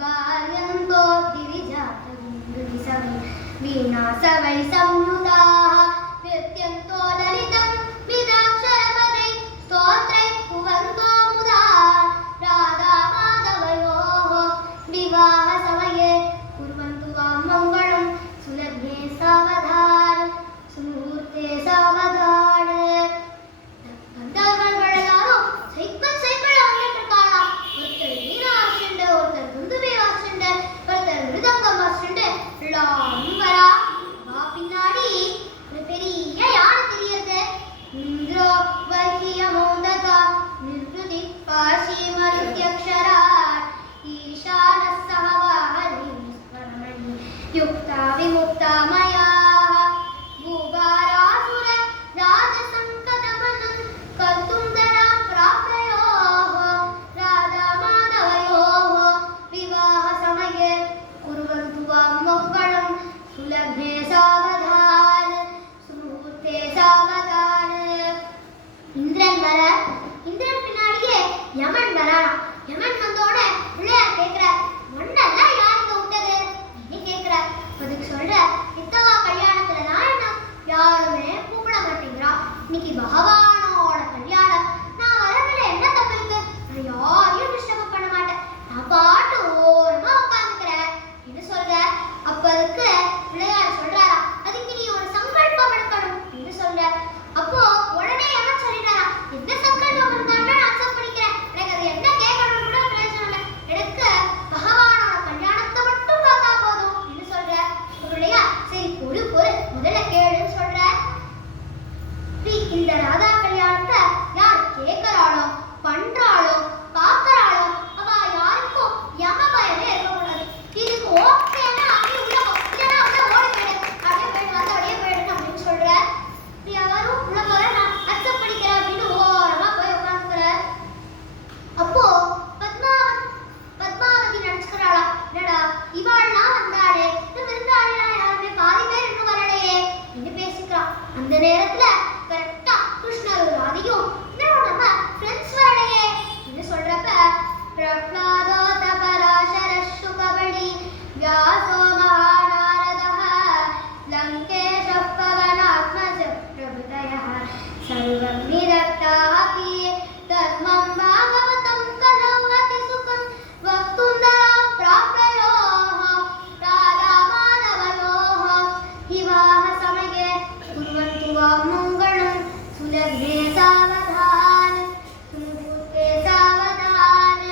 காயந்தோ திவிஜாதம் வீணா சவை சம்யுதா நித்யந்தோ லலிதம் விதாக்ஷரபதை ஸ்தோத்ரை குவந்தோ முதா. ராதா மாதவயோः விவாஹ சமயே குர்வந்து வாம் மங்களம் சுலக்ஞே சாவதானம் சுமுஹூர்த்தே சாவதானம். கந்தர்வர்கள் எல்லாரும் சைக்கிள் சைக்கிள் வந்துட்டு இருக்காளாம். ஒருத்தர் வீணா வாசிச்சுண்டு, ஒருத்தர் துந்துபி வாசிச்சுண்டு, ஒருத்தர் மிருதங்கம் வாசிச்சுண்டு எல்லாரும் வரா. பின்னாடி ஒரு பெரிய யானை தெரியுது. இந்திரோ வஹ்யமோதகா நிர்வதி காஷி மருத்யக்ஷரார் ஈசான சஹவாஹனி ஸ்வரணி யுக்தா விமுக்தா மயா பூபாராசுர ராஜசங்கதமனம் கர்த்துந்தராம் பிராப்தயோः ராதா மாதவயோः விவாஹ சமயே குர்வந்து வாம் மங்களம் சுலக்ஞே சாவதான சுமுஹூர்த்தே சாவதான. இந்திரன் வர. இந்திரன் பின்னாடியே யமன் வரானா. யமன் வந்தோட பிள்ளையார் கேட்கிறார், ஒன்னெல்லாம் யாருங்க விட்டது அப்படின்னு கேட்கிறார். அதுக்கு சொல்ற, இத்தவா கல்யாணத்துல நான் என்ன யாருமே கூப்பிட மாட்டேங்கிறா. இன்னைக்கு பகவானோட கல்யாணம். நான் வரதுல என்ன தப்பு இருக்கு? நான் யாரையும் டிஸ்டர்ப் பண்ண மாட்டேன். நான் பாட்டு ஓரமா உட்காந்துக்கிறேன் என்ன சொல்ற. அப்ப அதுக்கு பிள்ளையார் சொல்றாரா, அதுக்கு நீ ஒரு சங்கல்பம் எடுக்கணும் என்று சொல்ற. அப்போ உடனே யமன் சொல்லிட்டாரா, என்ன சங்கல்பம் இருந்தாலும் நான் அக்செப்ட் பண்ணிக்கிறேன். எனக்கு அது என்ன கேட்கணும்னு கூட பிரயோஜனம் இல்லை. எனக்கு பகவானோட கல்யாணத்தை மட்டும் பார்த்தா போதும் என்று சொல்ற. பிள்ளையார் சரி பொறு பொறு முதல்ல கேளுன்னு சொல்ற. இந்த ராதா கல்யாணத்தை யார் கேட்கிறாளோ பண்றாளோ பார்க்கறாளோ அவ யாருக்கும் யம பயமே இருக்கக்கூடாது. இதுக்கு ஓகேன்னா அப்படியே உள்ள போ, இல்லைன்னா உள்ள ஓடி போயிடு, அப்படியே போயிட்டு வந்து அப்படியே போயிடுங்க அப்படின்னு சொல்ற. யாரும் உள்ள போற நான் அக்செப்ட் பண்ணிக்கிறேன் அப்படின்னு ஓரமா போய் உட்காந்துக்கிறார். அப்போ பத்மாவதி நினைச்சுக்கிறாளா, என்னடா இவாள்லாம் வந்தாளே, இந்த விருந்தாளிலாம் யாருமே பாதி பேர் இன்னும் வரலையே என்று பேசிக்கிறான். அந்த நேரத்துல கரெக்டா கிருஷ்ணரும் ராதியும் இன்னும் நம்ம ஃப்ரெண்ட்ஸ் வரலையே என்று சொல்றப்ப பிரஹ்லாதோ தபராசர சுகபடி வியாசோ மகாநாரதः லங்கேஷः பவனாத்மஜ பிரபுதயः சர்வம் நிரக்தாபி தர்மம் பாகவதம் கலம் அதி சுகம் வக்துந்தராம் பிராப்தயோः ராதா மாதவயோः விவாஹ சமயே குர்வந்து வாம் மங்களம் சுலக்ஞே சாவதான சுமுஹூர்த்தே சாவதான.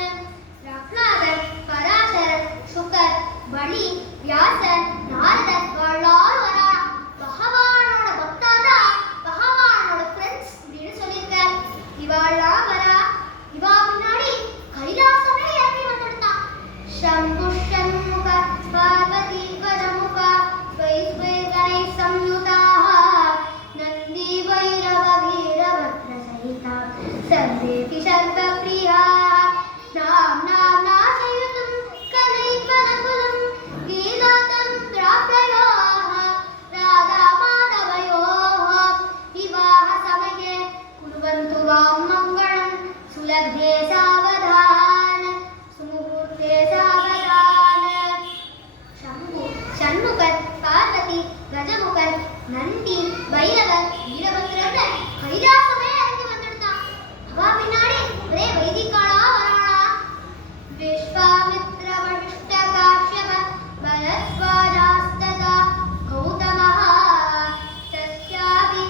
பிரஹ்லாதர் பராசரர் சுகர் பலி வியாசர் நாரதர் எல்லாரும் வரா. பகவானோட பக்தாதா பகவானோட ஃப்ரெண்ட்ஸ் அப்படின்னு சொல்லியிருக்கார். இவாள்லாம் வரா. இவா பின்னாடி கைலாசமே இறங்கி வந்துடுதான். சம்பு ஷண்முக பார்வதி பரமுக ஸ்வை ஸ்வை கணை சம்யுதாः நந்தி வைரவ வீரபத்ர சகிதா சர்வேபி சர்வப்ரியாः நாம் நாம் நாசயுதம் கலைபரகுலம் கீதாதம் பிராப்தயோः ராதா மாதவயோः விவாஹ சமயே குர்வந்து வாம் மங்களம் சுலக்ஞே சாவதான சுமுஹூர்த்தே சாவதான. ஷண்முகர் பார்வதி கஜமுகர் நந்தி பைரவர் வீரபத்ரர் கைலாசமே இறங்கி வந்துடுதான். அவ பின்னாடி ஒரே வைதிகாலா வராளா. விஸ்வாமித்ர வசிஷ்ட भरद्वाजास्तथा गौतमः तस्यापि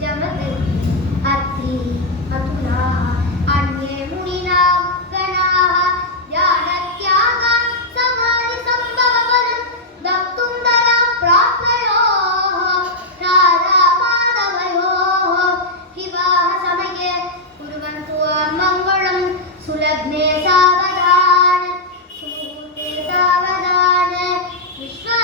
जमदग्नि अत्रि अतुलाः अन्ये मुनिनां गणाः ध्यानत्यागान् समाधिसम्भवफलं दप्तुं दरां प्राप्तयोः राधामाधवयोः विवाहसमये कुर्वन्तु मङ्गलं सुलग्ने सावधान सुमुहूर्ते सावधान विश्वा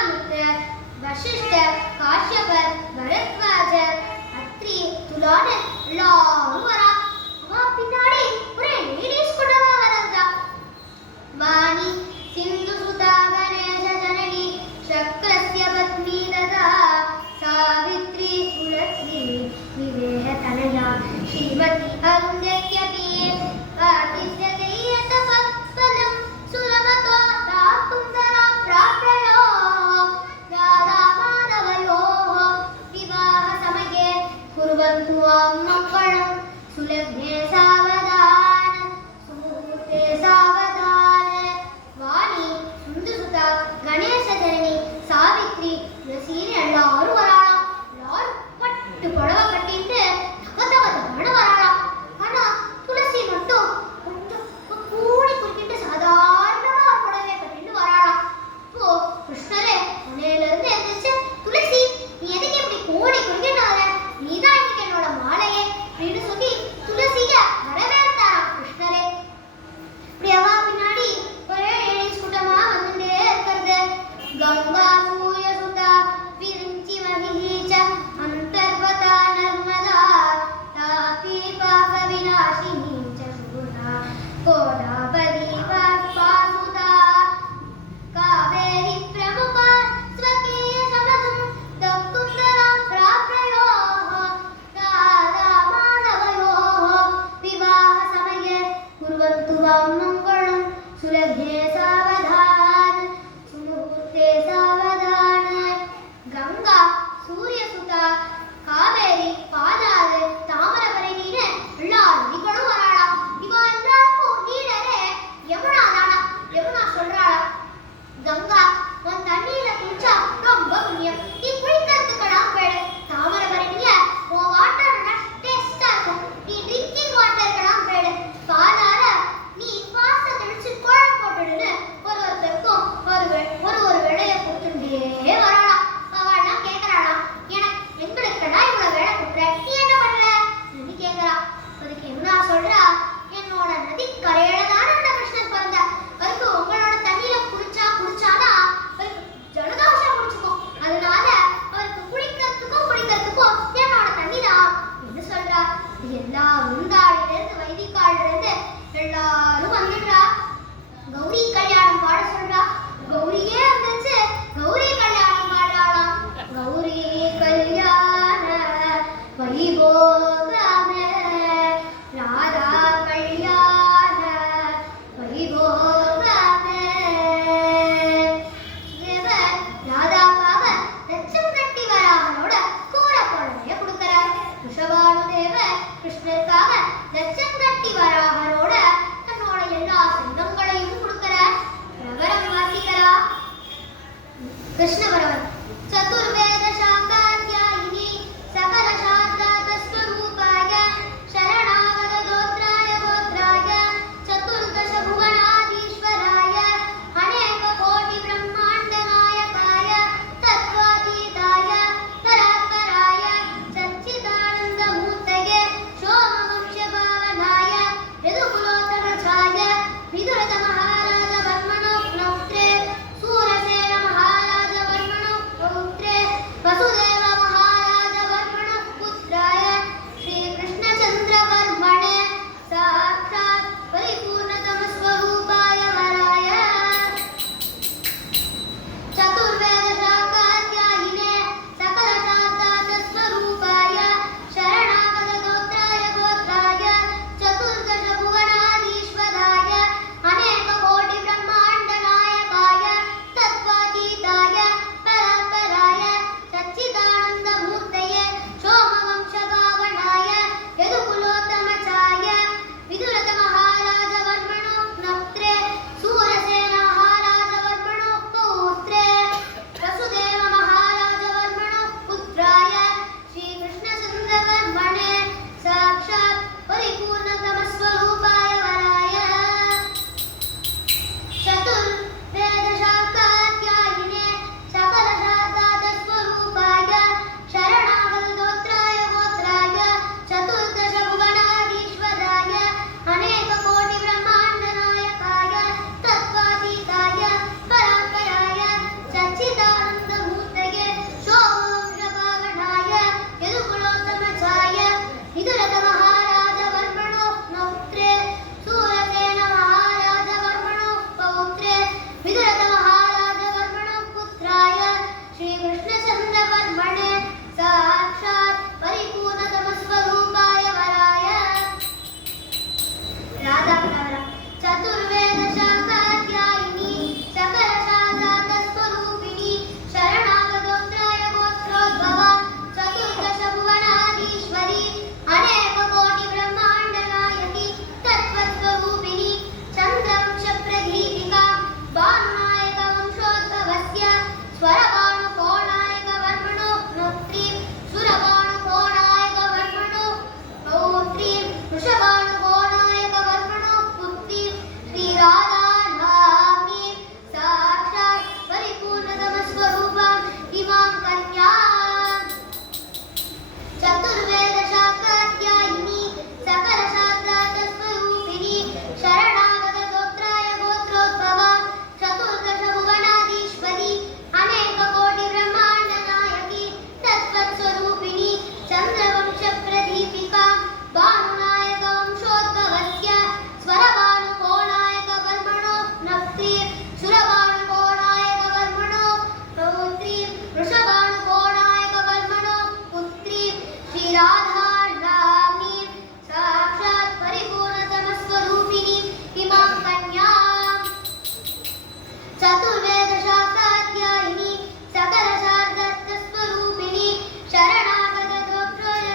चतुर्वेद शास्त्राध्यायिनी सकल शास्त्रार्थ स्वरूपिणी शरणागत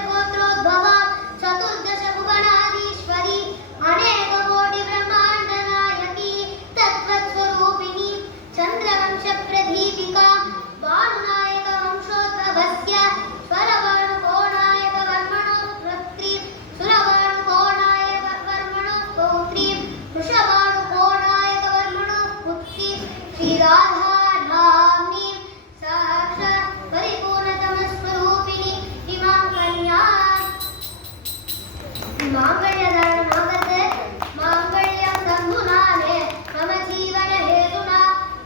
गोत्रोद्भवा चतुर्दश भुवनाधीश्वरी अनेक कोटि ब्रह्मांड नायकी तत्त्वस्वरूपिणी चंद्रवंश प्रदीपिका भानुनायक वंशोद्भवस्य स्वरवर्णकोणायक वर्मणो पुत्री सुरवर्णकोणायक वर्मणो पौत्री वृषभानुकोणायक वर्मणो पुत्री श्रीराधानाम्नीं साक्षात् परिपूर्णतमस्वरूपिणी इमां कन्या माङ्गल्यधारणमागते माङ्गल्यं तन्धुनाने मम जीवन हेतुना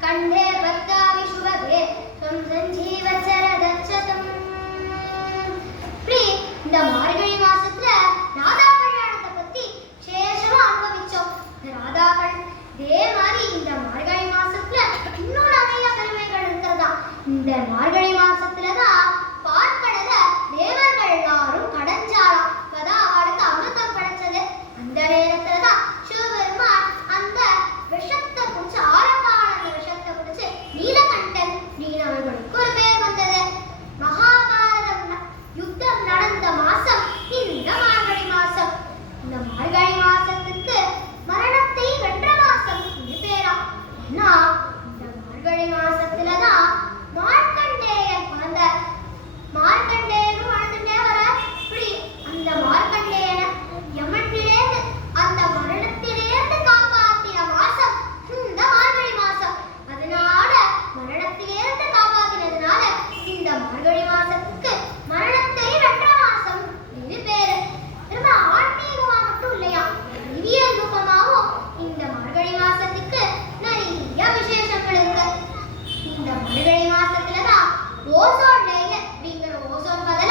कण्ठे भद्रामि शुभगे त्वं सञ्जीवत्सरदच्छतम्. இந்த மார்கழி மாசத்துல ராதா கல்யாணத்தை பத்தி விசேஷமா அனுபவிச்சோம். ராதாக்கள் இதே மாதிரி இந்த மார்கழி மாசத்துல இன்னும் நிறைய பெருமைகள் இருக்கிறதா. இந்த மார்கழி மாசத்துலதான் பார்க்கடல தேவர்கள் எல்லாரும் கடைஞ்சாலாம். அப்பதான் அவளுக்கு அமிர்தம் கிடைச்சது. அந்த நேரத்துலதான் சிவபெருமான் அந்த விஷத்தை குடிச்சு ஆரக்கான விஷத்தை குடிச்சு நீலகண்டன் நீலவர்களுக்கு ஒரு பேர் வந்தது. மகாபாரதம் யுத்தம் நடந்த மாசம் இந்த மார்கழி மாசம். இந்த மார்கழி மாசத்துக்கு மரணத்தை வென்ற மாசம் இது பேரா. ஏன்னா இந்த மார்கழி மாசத்துலதான் மார்க்கண்டேயன் பிறந்தார். மார்க்கண்டேயனும் வாழ்ந்துட்டே வர இப்படி அந்த மார்க்கண்டேயனை யமனிலிருந்து அந்த மரணத்திலிருந்து காப்பாற்றின மாசம் இந்த மார்கழி மாசம். அதனால மரணத்திலிருந்து காப்பாற்றினதுனால இந்த மார்கழி மாசத்துக்கு மரணத்தை வென்ற மாசம் இது பேரு. திரும்ப ஆன்மீகமா மட்டும் இல்லையா, அறிவியல் ரூபமாவும் இந்த மார்கழி மாசத்துக்கு நிறைய விசேஷங்கள் இருக்கு. இந்த மார்கழி மாசத்துலதான் ஓசோன் லேயர் அப்படிங்கிற ஓசோன் பதல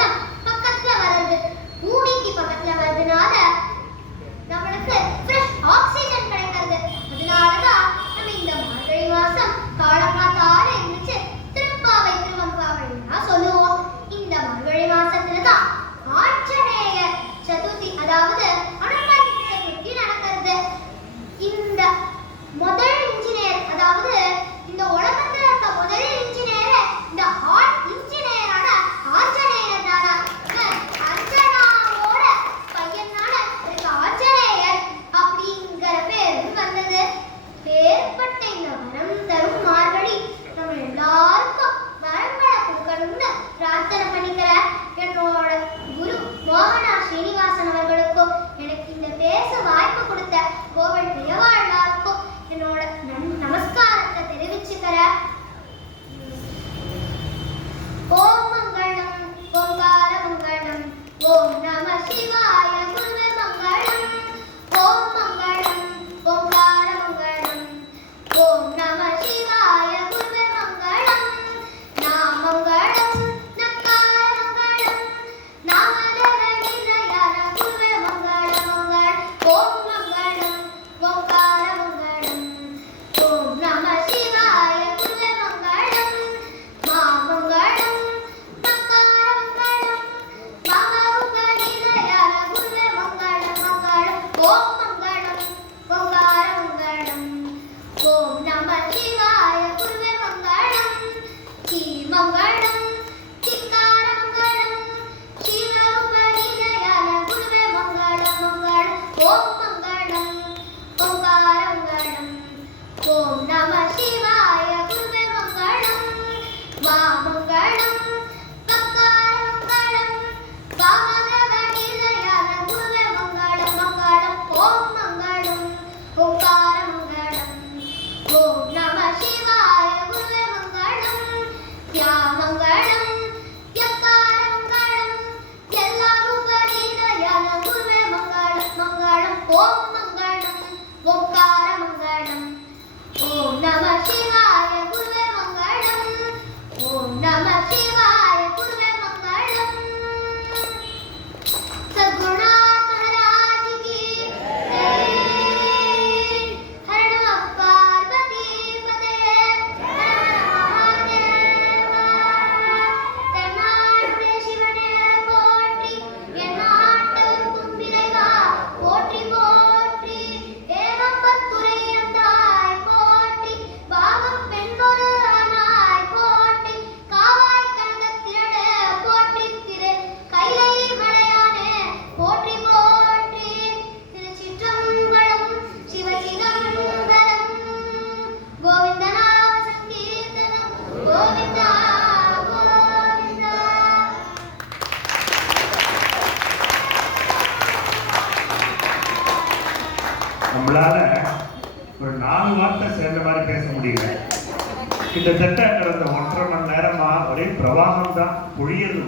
கிட்டத்தட்ட கடந்த 1.5 மணி நேரமா ஒரே பிரவாகம் தான் பொழியது.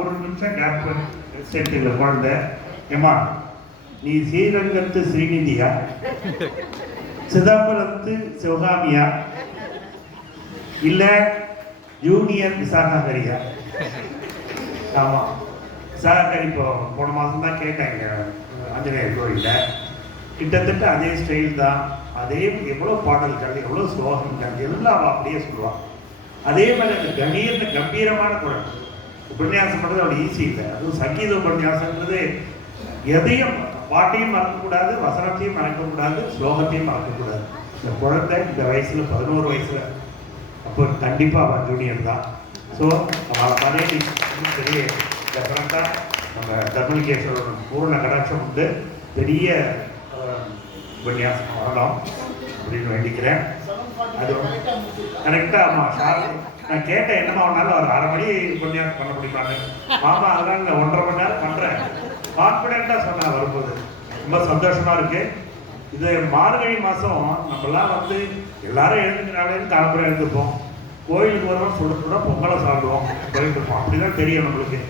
ஒரு நிமிஷம் கேப் செட்டில் குழந்தை. ஏமா நீ ஸ்ரீரங்கத்து ஸ்ரீநிதியா, சிதம்பரத்து சிவகாமியா, இல்ல யூனியன் விசாகாகரியா? ஆமா, விசாகாகரி இப்போ போன மாதம் தான் கேட்டாங்க ஆஞ்சநேயர் கோயிலில். கிட்டத்தட்ட அதே ஸ்டைல் தான், அதே எவ்வளோ பாடல்கள், எவ்வளோ ஸ்லோகங்கள் எல்லாம் அப்படியே சொல்லுவாள். அதே மாதிரி அந்த கணீர்னு கம்பீரமான குரல். உபன்யாசம் பண்ணுறது அவ்வளோ ஈஸி இல்லை. அதுவும் சங்கீத உபன்யாசம்ன்றது எதையும், பாட்டையும் மறக்கக்கூடாது, வசனத்தையும் மறக்கக்கூடாது, ஸ்லோகத்தையும் மறக்கக்கூடாது. இந்த குழந்தை இந்த வயசில் 11 வயசில், அப்போ கண்டிப்பாக அவன் ஜூனியர் தான். ஸோ அவளை மாதிரி பெரிய டெஃபரெண்ட்டாக நம்ம தர்மலிங்கேஸ்வரர் பூர்ண கடாட்சம் உண்டு, பெரிய உபன்யாசம் வரலாம் அப்படின்னு வேண்டிக்கிறேன். அது கரெக்டாக. ஆமாம் சார், நான் கேட்டேன் என்னமா ஒன்றாலும் ஒரு 1/2 மணி உபன்யாசம் பண்ண முடியுமான்னு. மாமா அதெல்லாம் இல்லை, 1.5 மணி நேரம் பண்ணுறேன் கான்ஃபிடென்ட்டாக சொன்னேன். வரும்போது ரொம்ப சந்தோஷமாக இருக்குது. இது மார்கழி மாதம் நம்மளாம் வந்து எல்லாரும் எழுந்துக்கிறாலேன்னு காலப்புறம் எழுந்துப்போம், கோயிலுக்கு வருவோம், சுட சுட பொங்கலை சாப்பிடுவோம், கோயிலுக்கு இருப்போம். அப்படி தான் தெரியும் நம்மளுக்கு.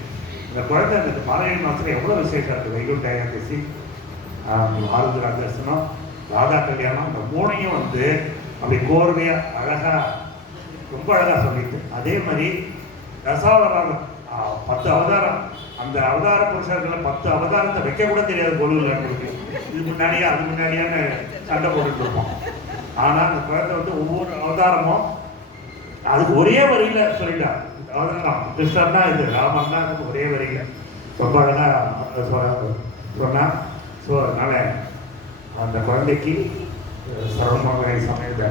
இந்த குழந்தை இந்த மார்கழி மாதத்தில் எவ்வளோ விசேஷம் இருக்குது. வைகுண்ட ஏகாதசி, ஆருத்ரா தரிசனம், ராதா கல்யாணம், இந்த 3ஐயும் வந்து அப்படி கோர்வையாக அழகாக ரொம்ப அழகாக சொல்லிட்டு, அதே மாதிரி தசாவதாரம் 10 அவதாரம், அந்த அவதார புருஷர்களை 10 அவதாரத்தை வைக்க கூட தெரியாது பொருள் நம்மளுக்கு. இது முன்னாடியே அது முன்னாடியான சண்டை போட்டுட்டு இருப்போம். ஆனால் அந்த குழந்தை வந்து ஒவ்வொரு அவதாரமும் அதுக்கு ஒரே வரியில் சொல்லிட்டான். அவதாரம் கிருஷ்ணன் தான், இது ராமன் தான், அதுக்கு ஒரே வரியில் ரொம்ப அழகாக சொன்னான். ஸோ அதனால் அந்த குழந்தைக்கு சர்வமங்கை சமயத்தை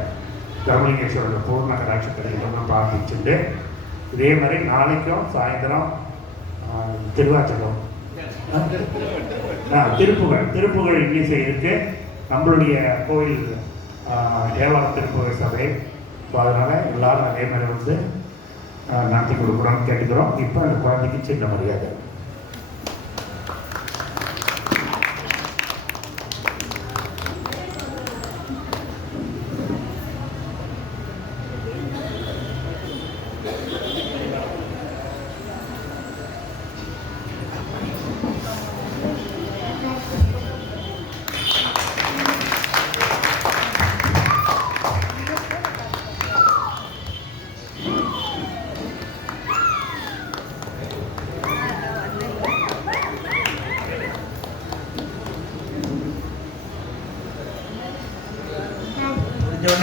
தர்மலிங்கேஸ்வரர் பூர்ண கடாட்சத்தை பிரார்த்திச்சுட்டு, இதே மாதிரி நாளைக்கும் சாயந்தரம் திருவாச்சகம் திருப்புகழ் இன்னிசை இருக்கு நம்மளுடைய கோயில் தேவாரம் திருப்புகழ் சபை. ஸோ அதனால் எல்லாரும் அதே மாதிரி வந்து நடத்தி கொடுக்குறோம்னு கேட்டுக்கிறோம். இப்போ அந்த குழந்தைக்கு சின்ன மரியாதை.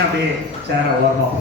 அப்படியே சேர ஓரமாக